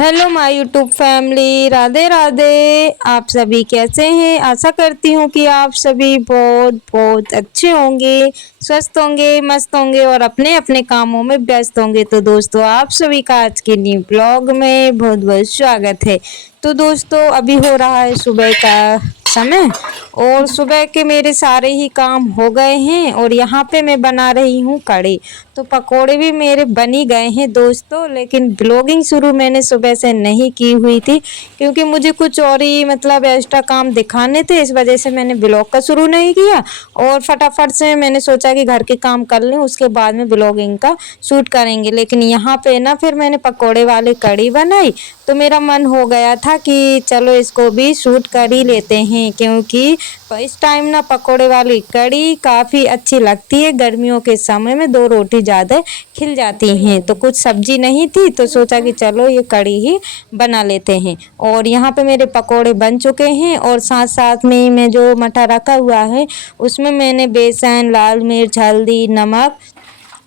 Hello my YouTube family, Radhe Radhe. आप सभी कैसे हैं? आशा करती हूँ कि आप सभी बहुत बहुत अच्छे होंगे, स्वस्थ होंगे, मस्त होंगे और अपने अपने कामों में व्यस्त होंगे। तो दोस्तों, आप सभी का आज के न्यू ब्लॉग में बहुत बहुत स्वागत है। तो दोस्तों, अभी हो रहा है सुबह का समय और सुबह के मेरे सारे ही काम हो गए हैं और यहाँ पे मैं बना रही हूँ कढ़ी। तो पकोड़े भी मेरे बन ही गए हैं दोस्तों, लेकिन ब्लॉगिंग शुरू मैंने सुबह से नहीं की हुई थी क्योंकि मुझे कुछ और ही मतलब एक्स्ट्रा काम दिखाने थे। इस वजह से मैंने ब्लॉग का शुरू नहीं किया और फटाफट से मैंने सोचा कि घर के काम कर लूँ, उसके बाद में ब्लॉगिंग का शूट करेंगे। लेकिन यहाँ पे ना फिर मैंने पकोड़े वाली कढ़ी बनाई तो मेरा मन हो गया था कि चलो इसको भी शूट कर ही लेते हैं, क्योंकि इस टाइम ना पकोड़े वाली कढ़ी काफ़ी अच्छी लगती है। गर्मियों के समय में दो रोटी ज़्यादा खिल जाती हैं। तो कुछ सब्जी नहीं थी तो सोचा कि चलो ये कढ़ी ही बना लेते हैं। और यहाँ पे मेरे पकोड़े बन चुके हैं और साथ साथ में मैं जो मठा रखा हुआ है उसमें मैंने बेसन, लाल मिर्च, हल्दी, नमक,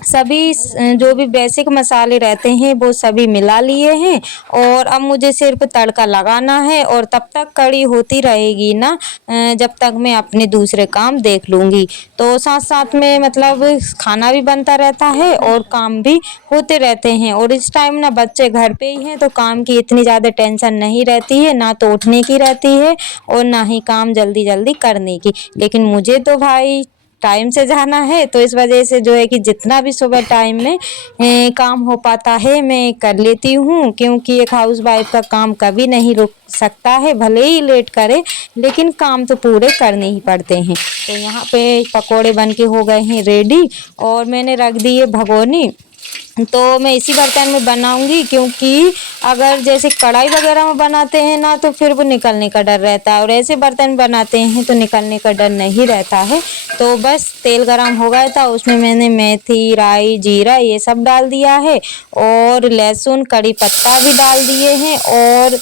सभी जो भी बेसिक मसाले रहते हैं वो सभी मिला लिए हैं। और अब मुझे सिर्फ तड़का लगाना है और तब तक कढ़ी होती रहेगी ना, जब तक मैं अपने दूसरे काम देख लूँगी। तो साथ साथ में मतलब खाना भी बनता रहता है और काम भी होते रहते हैं। और इस टाइम ना बच्चे घर पे ही हैं तो काम की इतनी ज़्यादा टेंशन नहीं रहती है, ना तो उठने की रहती है और ना ही काम जल्दी जल्दी करने की। लेकिन मुझे तो भाई टाइम से जाना है तो इस वजह से जो है कि जितना भी सुबह टाइम में काम हो पाता है मैं कर लेती हूँ, क्योंकि एक हाउस वाइफ का काम कभी नहीं रुक सकता है, भले ही लेट करे लेकिन काम तो पूरे करने ही पड़ते हैं। तो यहाँ पे पकोड़े बन के हो गए हैं रेडी और मैंने रख दी है भगोनी। तो मैं इसी बर्तन में बनाऊंगी, क्योंकि अगर जैसे कढ़ाई वगैरह में बनाते हैं ना तो फिर वो निकलने का डर रहता है और ऐसे बर्तन बनाते हैं तो निकलने का डर नहीं रहता है। तो बस तेल गरम हो गया था, उसमें मैंने मेथी, राई, जीरा ये सब डाल दिया है और लहसुन, कड़ी पत्ता भी डाल दिए हैं। और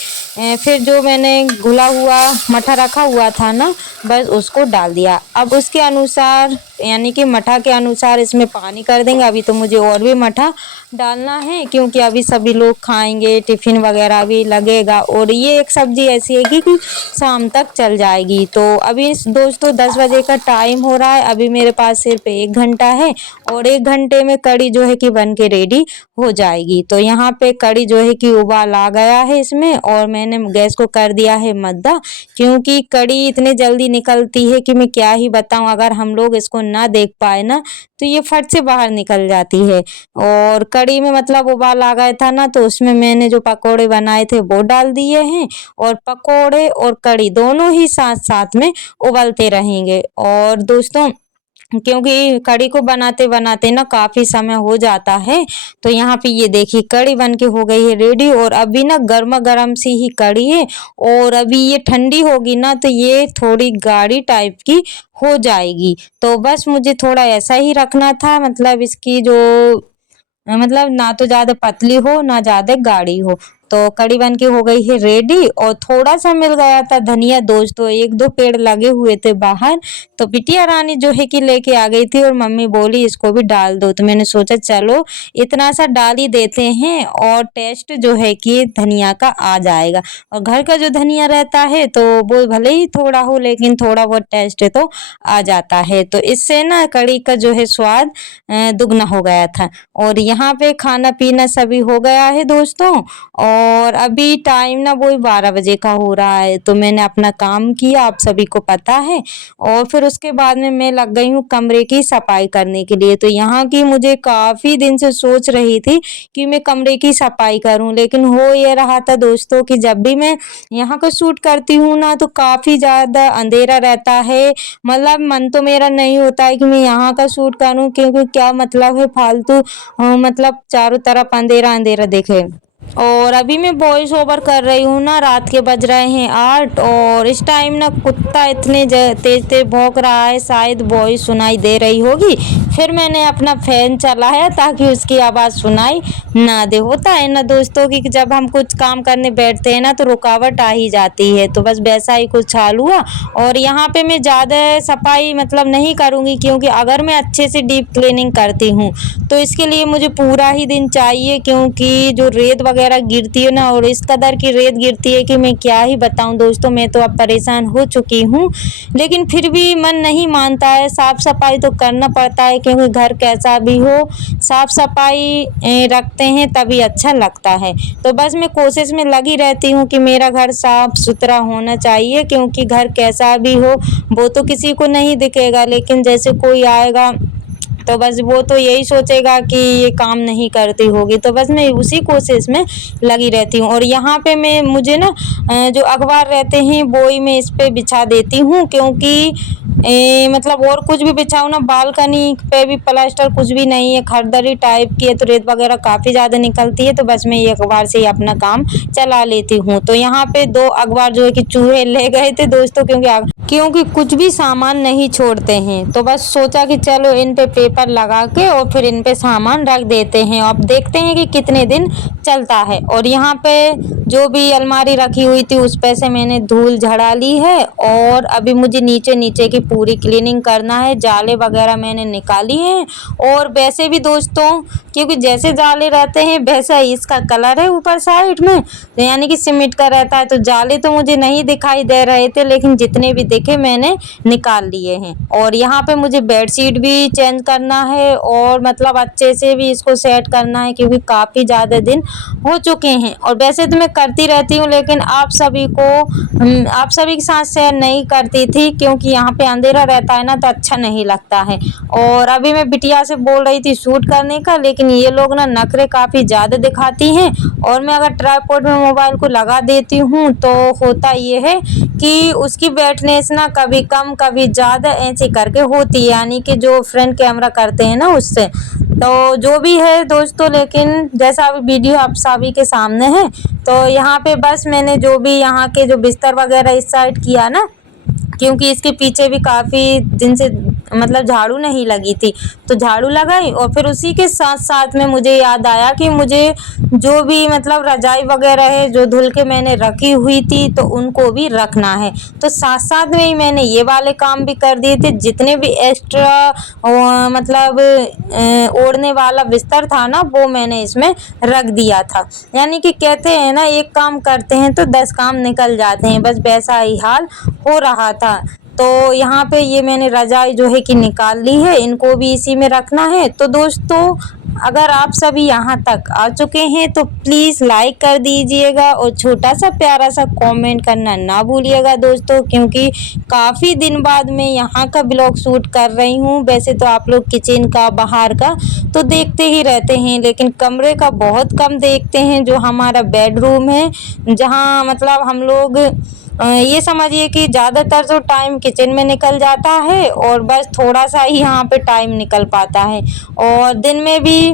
फिर जो मैंने घुला हुआ मठा रखा हुआ था ना, बस उसको डाल दिया। अब उसके अनुसार यानी कि मठा के अनुसार इसमें पानी कर देंगे। अभी तो मुझे और भी मठा डालना है क्योंकि अभी सभी लोग खाएंगे, टिफ़िन वगैरह भी लगेगा और ये एक सब्ज़ी ऐसी है कि शाम तक चल जाएगी। तो अभी दोस्तों 10 बजे का टाइम हो रहा है, अभी मेरे पास सिर्फ 1 घंटा है और 1 घंटे में कढ़ी जो है कि बन के रेडी हो जाएगी। तो यहाँ पे कढ़ी जो है कि उबाल आ गया है इसमें और मैंने गैस को कर दिया है मद्दा, क्योंकि कढ़ी इतनी जल्दी निकलती है कि मैं क्या ही बताऊँ। अगर हम लोग इसको ना देख पाए ना तो ये फट से बाहर निकल जाती है। और कढ़ी में मतलब उबाल आ गया था ना तो उसमें मैंने जो पकोड़े बनाए थे वो डाल दिए हैं और पकोड़े और कढ़ी दोनों ही साथ साथ में उबलते रहेंगे। और दोस्तों, क्योंकि कढ़ी को बनाते बनाते ना काफ़ी समय हो जाता है, तो यहाँ पे ये देखिए कढ़ी बन के हो गई है रेडी। और अभी ना गर्मा गर्म सी ही कढ़ी है और अभी ये ठंडी होगी ना तो ये थोड़ी गाढ़ी टाइप की हो जाएगी। तो बस मुझे थोड़ा ऐसा ही रखना था, मतलब इसकी जो मतलब ना तो ज़्यादा पतली हो ना ज़्यादा गाढ़ी हो। तो कढ़ी बन के हो गई है रेडी और थोड़ा सा मिल गया था धनिया दोस्तों, 1-2 पेड़ लगे हुए थे बाहर, तो बिटिया रानी जो है कि लेके आ गई थी और मम्मी बोली इसको भी डाल दो। तो मैंने सोचा चलो इतना सा डाल ही देते हैं और टेस्ट जो है कि धनिया का आ जाएगा। और घर का जो धनिया रहता है तो वो भले ही थोड़ा हो लेकिन थोड़ा बहुत टेस्ट तो आ जाता है। तो इससे ना कढ़ी का जो है स्वाद दुगना हो गया था। और यहाँ पे खाना पीना सभी हो गया है दोस्तों और अभी टाइम ना वही 12 बजे का हो रहा है। तो मैंने अपना काम किया, आप सभी को पता है, और फिर उसके बाद में मैं लग गई हूँ कमरे की सफाई करने के लिए। तो यहाँ की मुझे काफ़ी दिन से सोच रही थी कि मैं कमरे की सफाई करूँ, लेकिन हो ये रहा था दोस्तों कि जब भी मैं यहाँ का शूट करती हूँ ना तो काफ़ी ज़्यादा अंधेरा रहता है। मतलब मन तो मेरा नहीं होता है कि मैं यहाँ का शूट करूँ, क्योंकि क्या मतलब है फालतू मतलब चारों तरफ अंधेरा अंधेरा दिखे। और अभी मैं वॉइस ओवर कर रही हूँ ना, रात के बज रहे हैं 8 और इस टाइम ना कुत्ता इतने तेज तेज भौंक रहा है, शायद वॉइस सुनाई दे रही होगी। फिर मैंने अपना फैन चलाया ताकि उसकी आवाज़ सुनाई ना दे। होता है ना दोस्तों कि जब हम कुछ काम करने बैठते हैं ना तो रुकावट आ ही जाती है, तो बस वैसा ही कुछ हाल हुआ। और यहाँ पे मैं ज़्यादा सफाई मतलब नहीं करूँगी, क्योंकि अगर मैं अच्छे से डीप क्लीनिंग करती हूँ तो इसके लिए मुझे पूरा ही दिन चाहिए, क्योंकि जो रेत वगैरह गिरती है ना, और इस कदर की रेत गिरती है कि मैं क्या ही बताऊं दोस्तों। मैं तो अब परेशान हो चुकी हूँ, लेकिन फिर भी मन नहीं मानता है। साफ सफाई तो करना पड़ता है, क्योंकि घर कैसा भी हो साफ सफाई रखते हैं तभी अच्छा लगता है। तो बस मैं कोशिश में लगी रहती हूँ कि मेरा घर साफ सुथरा होना चाहिए, क्योंकि घर कैसा भी हो वो तो किसी को नहीं दिखेगा, लेकिन जैसे कोई आएगा तो बस वो तो यही सोचेगा कि ये काम नहीं करती होगी। तो बस मैं उसी कोशिश में लगी रहती हूँ। और यहाँ पे मुझे ना जो अखबार रहते हैं वो ही मैं इस पे बिछा देती हूँ, क्योंकि मतलब और कुछ भी बिछाऊँ ना, बालकनी पे भी प्लास्टर कुछ भी नहीं है, खरदरी टाइप की है, तो रेत वगैरह काफ़ी ज़्यादा निकलती है। तो बस मैं ये अखबार से ही अपना काम चला लेती हूँ। तो यहाँ पे 2 अखबार जो है कि चूहे ले गए थे दोस्तों, क्योंकि कुछ भी सामान नहीं छोड़ते हैं। तो बस सोचा कि चलो इन पे पेपर लगा के और फिर इन पे सामान रख देते हैं। अब देखते हैं कि कितने दिन चलता है। और यहाँ पे जो भी अलमारी रखी हुई थी उस पे से मैंने धूल झड़ा ली है, और अभी मुझे नीचे नीचे की पूरी क्लीनिंग करना है। जाले वगैरह मैंने निकाली हैं, और वैसे भी दोस्तों, क्योंकि जैसे जाले रहते हैं वैसा ही इसका कलर है ऊपर साइड में, तो यानी कि सीमेंट का रहता है। तो जाले तो मुझे नहीं दिखाई दे रहे थे, लेकिन जितने भी दिखे मैंने निकाल लिए हैं। और यहाँ पे मुझे बेडशीट भी चेंज करना है, और मतलब अच्छे से भी इसको सेट करना है, क्योंकि काफ़ी ज़्यादा दिन हो चुके हैं। और वैसे तो मैं करती रहती हूँ, लेकिन आप सभी के साथ शेयर नहीं करती थी, क्योंकि यहाँ पे अंधेरा रहता है ना, तो अच्छा नहीं लगता है। और अभी मैं बिटिया से बोल रही थी शूट करने का, लेकिन ये लोग ना नखरे काफ़ी ज़्यादा दिखाती हैं। और मैं अगर ट्राइपॉड में मोबाइल को लगा देती हूँ तो होता ये है कि उसकी ब्राइटनेस ना कभी कम कभी ज़्यादा ऐसे करके होती है, यानी कि जो फ्रंट कैमरा करते हैं ना उससे। तो जो भी है दोस्तों, लेकिन जैसा अभी वीडियो आप सभी के सामने है, तो यहाँ पे बस मैंने जो भी यहाँ के जो बिस्तर वगैरह इस साइड किया ना, क्योंकि इसके पीछे भी काफ़ी दिन से मतलब झाड़ू नहीं लगी थी, तो झाड़ू लगाई। और फिर उसी के साथ साथ में मुझे याद आया कि मुझे जो भी मतलब रजाई वगैरह है जो धुल के मैंने रखी हुई थी, तो उनको भी रखना है। तो साथ साथ में ही मैंने ये वाले काम भी कर दिए थे। जितने भी एक्स्ट्रा मतलब ओढ़ने वाला बिस्तर था ना, वो मैंने इसमें रख दिया था। यानी कि कहते हैं ना, एक काम करते हैं तो 10 काम निकल जाते हैं, बस वैसा ही हाल हो रहा था। तो यहाँ पे ये मैंने रजाई जो है कि निकाल ली है, इनको भी इसी में रखना है। तो दोस्तों, अगर आप सभी यहाँ तक आ चुके हैं तो प्लीज़ लाइक कर दीजिएगा, और छोटा सा प्यारा सा कमेंट करना ना भूलिएगा दोस्तों, क्योंकि काफ़ी दिन बाद मैं यहाँ का ब्लॉग शूट कर रही हूँ। वैसे तो आप लोग किचन का, बाहर का तो देखते ही रहते हैं, लेकिन कमरे का बहुत कम देखते हैं। जो हमारा बेडरूम है, जहाँ मतलब हम लोग ये समझिए कि ज़्यादातर तो टाइम किचन में निकल जाता है, और बस थोड़ा सा ही यहाँ पे टाइम निकल पाता है। और दिन में भी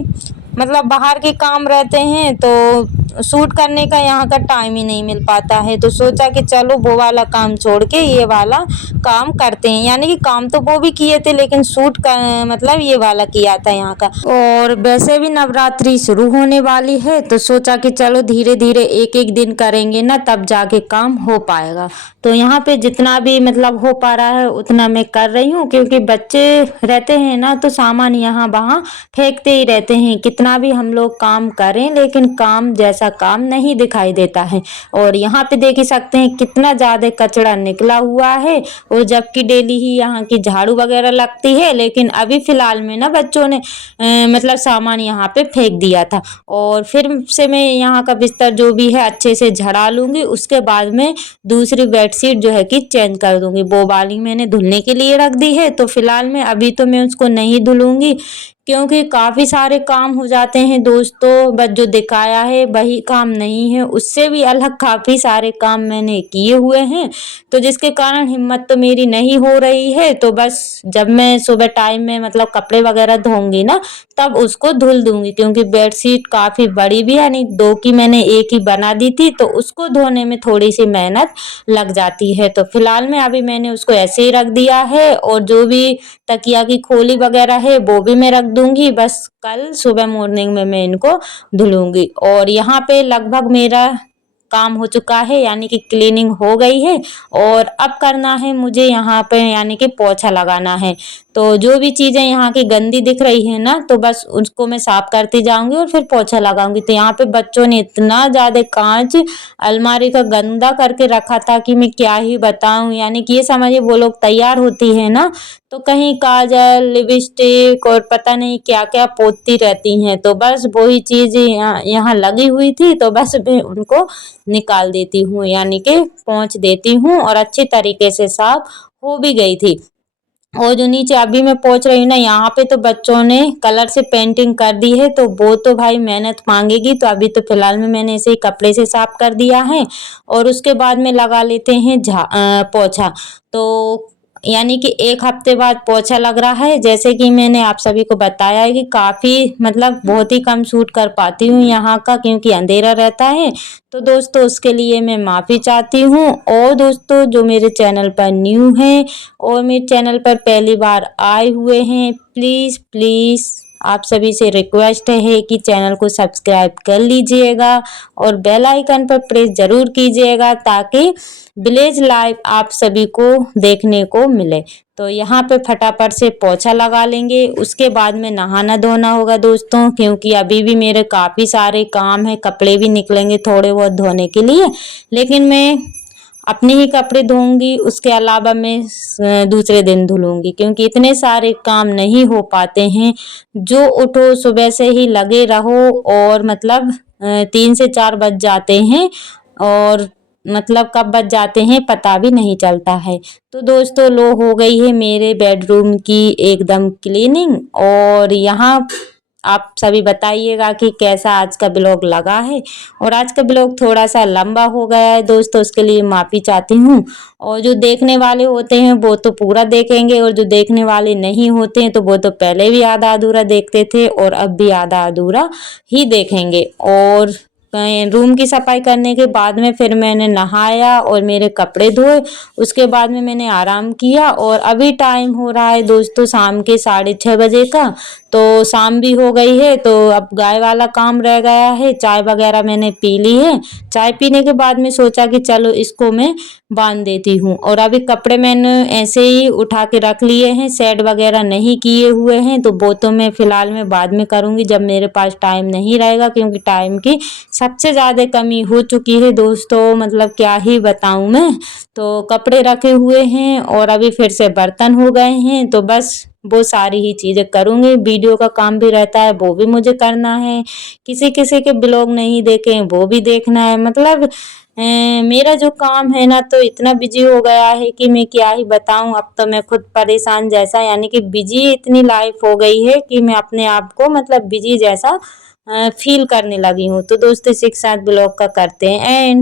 मतलब बाहर के काम रहते हैं, तो शूट करने का यहाँ का टाइम ही नहीं मिल पाता है। तो सोचा कि चलो वो वाला काम छोड़ के ये वाला काम करते हैं। यानी कि काम तो वो भी किए थे, लेकिन शूट का मतलब ये वाला किया था यहाँ का। और वैसे भी नवरात्रि शुरू होने वाली है, तो सोचा कि चलो धीरे धीरे एक एक दिन करेंगे ना, तब जाके काम हो पाएगा। तो यहाँ पे जितना भी मतलब हो पा रहा है उतना मैं कर रही हूँ, क्योंकि बच्चे रहते हैं ना, तो सामान यहाँ वहाँ फेंकते ही रहते हैं। कितना भी हम लोग काम करें, लेकिन काम जैसा काम नहीं दिखाई देता है। और यहाँ पे देख ही सकते हैं कितना ज़्यादा कचरा निकला हुआ है, और जबकि डेली ही यहाँ की झाड़ू वगैरह लगती है, लेकिन अभी फ़िलहाल में ना बच्चों ने मतलब सामान यहाँ पे फेंक दिया था। और फिर से मैं यहाँ का बिस्तर जो भी है अच्छे से झड़ा लूँगी, उसके बाद में दूसरी बेडशीट जो है कि चेंज कर दूँगी। वो वाली मैंने धुलने के लिए रख दी है, तो फिलहाल में अभी तो मैं उसको नहीं धुलूँगी, क्योंकि काफ़ी सारे काम हो जाते हैं दोस्तों। बस जो दिखाया है वही काम नहीं है, उससे भी अलग काफ़ी सारे काम मैंने किए हुए हैं, तो जिसके कारण हिम्मत तो मेरी नहीं हो रही है। तो बस जब मैं सुबह टाइम में मतलब कपड़े वगैरह धोऊंगी ना, तब उसको धुल दूंगी, क्योंकि बेडशीट काफ़ी बड़ी भी है, नहीं 2 की मैंने 1 ही बना दी थी, तो उसको धोने में थोड़ी सी मेहनत लग जाती है। तो फिलहाल में अभी मैंने उसको ऐसे ही रख दिया है, और जो भी तकिया की खोली वगैरह है वो भी मैं रख दूंगी। बस कल सुबह मॉर्निंग में मैं इनको धुलूंगी। और यहाँ पे लगभग मेरा काम हो चुका है, यानी कि क्लीनिंग हो गई है, और अब करना है मुझे यहाँ पे यानी कि पोछा लगाना है। तो जो भी चीज़ें यहाँ की गंदी दिख रही है ना, तो बस उसको मैं साफ करती जाऊंगी और फिर पोछा लगाऊंगी। तो यहाँ पे बच्चों ने इतना ज्यादा कांच अलमारी का गंदा करके रखा था कि मैं क्या ही बताऊं। यानी कि ये समझिए वो लोग तैयार होती है ना, तो कहीं काजल, लिपस्टिक और पता नहीं क्या क्या पोतती रहती हैं, तो बस वही चीज यहाँ लगी हुई थी, तो बस मैं उनको निकाल देती हूँ, यानी कि पोंछ देती हूँ और अच्छी तरीके से साफ हो भी गई थी। और जो नीचे अभी मैं पोंछ रही हूँ ना, यहाँ पे तो बच्चों ने कलर से पेंटिंग कर दी है, तो वो तो भाई मेहनत मांगेगी। तो अभी तो फिलहाल में मैंने इसे कपड़े से साफ कर दिया है और उसके बाद में लगा लेते हैं पोछा। तो यानी कि 1 हफ्ते बाद पोछा लग रहा है। जैसे कि मैंने आप सभी को बताया है कि काफ़ी मतलब बहुत ही कम शूट कर पाती हूँ यहाँ का, क्योंकि अंधेरा रहता है। तो दोस्तों उसके लिए मैं माफ़ी चाहती हूँ। और दोस्तों जो मेरे चैनल पर न्यू हैं और मेरे चैनल पर पहली बार आए हुए हैं, प्लीज़ प्लीज़ आप सभी से रिक्वेस्ट है कि चैनल को सब्सक्राइब कर लीजिएगा और बेल आइकन पर प्रेस ज़रूर कीजिएगा, ताकि विलेज लाइफ आप सभी को देखने को मिले। तो यहाँ पे फटाफट से पोछा लगा लेंगे, उसके बाद में नहाना धोना होगा दोस्तों, क्योंकि अभी भी मेरे काफ़ी सारे काम हैं, कपड़े भी निकलेंगे थोड़े बहुत धोने के लिए। लेकिन मैं अपने ही कपड़े धोऊंगी, उसके अलावा मैं दूसरे दिन धुलूंगी, क्योंकि इतने सारे काम नहीं हो पाते हैं। जो उठो सुबह से ही लगे रहो और मतलब 3 से 4 बज जाते हैं और मतलब कब बज जाते हैं पता भी नहीं चलता है। तो दोस्तों लो हो गई है मेरे बेडरूम की एकदम क्लीनिंग। और यहाँ आप सभी बताइएगा कि कैसा आज का ब्लॉग लगा है। और आज का ब्लॉग थोड़ा सा लंबा हो गया है दोस्तों, उसके लिए माफ़ी चाहती हूँ। और जो देखने वाले होते हैं वो तो पूरा देखेंगे, और जो देखने वाले नहीं होते हैं तो वो तो पहले भी आधा अधूरा देखते थे और अब भी आधा अधूरा ही देखेंगे। और रूम की सफाई करने के बाद में फिर मैंने नहाया और मेरे कपड़े धोए, उसके बाद में मैंने आराम किया। और अभी टाइम हो रहा है दोस्तों शाम के 6:30 बजे का। तो शाम भी हो गई है, तो अब गाय वाला काम रह गया है। चाय वगैरह मैंने पी ली है। चाय पीने के बाद में सोचा कि चलो इसको मैं बांध देती हूँ। और अभी कपड़े मैंने ऐसे ही उठा के रख लिए हैं, सेट वगैरह नहीं किए हुए हैं, तो वो तो मैं फिलहाल में बाद में करूँगी जब मेरे पास टाइम नहीं रहेगा, क्योंकि टाइम की सबसे ज़्यादा कमी हो चुकी है दोस्तों, मतलब क्या ही बताऊँ मैं। तो कपड़े रखे हुए हैं और अभी फिर से बर्तन हो गए हैं, तो बस वो सारी ही चीज़ें करूँगी। वीडियो का काम भी रहता है, वो भी मुझे करना है। किसी किसी के ब्लॉग नहीं देखे वो भी देखना है। मतलब मेरा जो काम है ना तो इतना बिजी हो गया है कि मैं क्या ही बताऊं। अब तो मैं खुद परेशान जैसा, यानी कि बिजी इतनी लाइफ हो गई है कि मैं अपने आप को मतलब बिजी जैसा फील करने लगी हूँ। तो दोस्तों इसी के साथ ब्लॉग का करते हैं एंड।